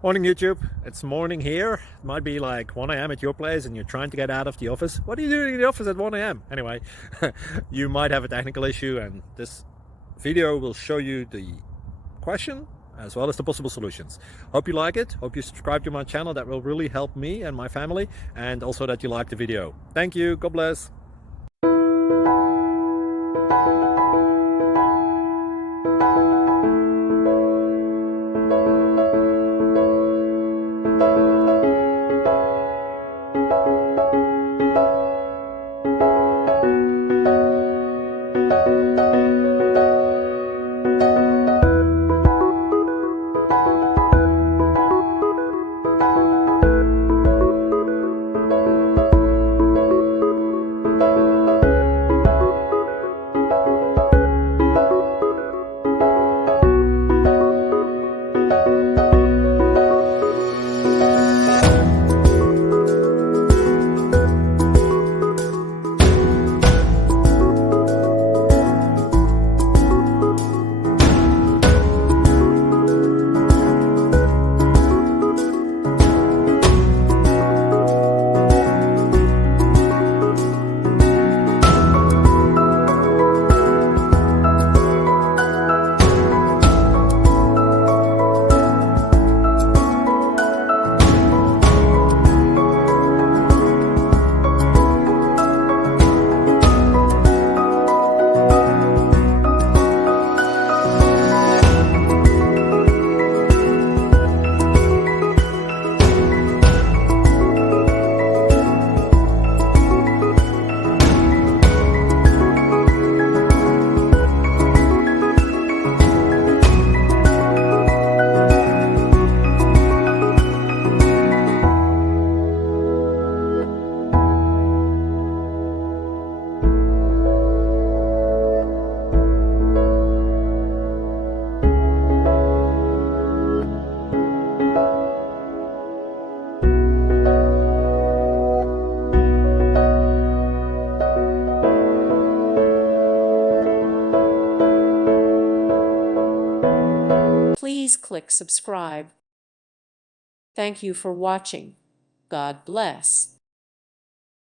Morning YouTube, it's morning here. It might be like 1 a.m. at your place and you're trying to get out of the office. What are you doing in the office at 1 a.m.? Anyway, you might have a technical issue and this video will show you the question as well as the possible solutions. Hope you like it, hope you subscribe to my channel. That will really help me and my family, and also that you like the video. Thank you, God bless. Please click subscribe. Thank you for watching. God bless.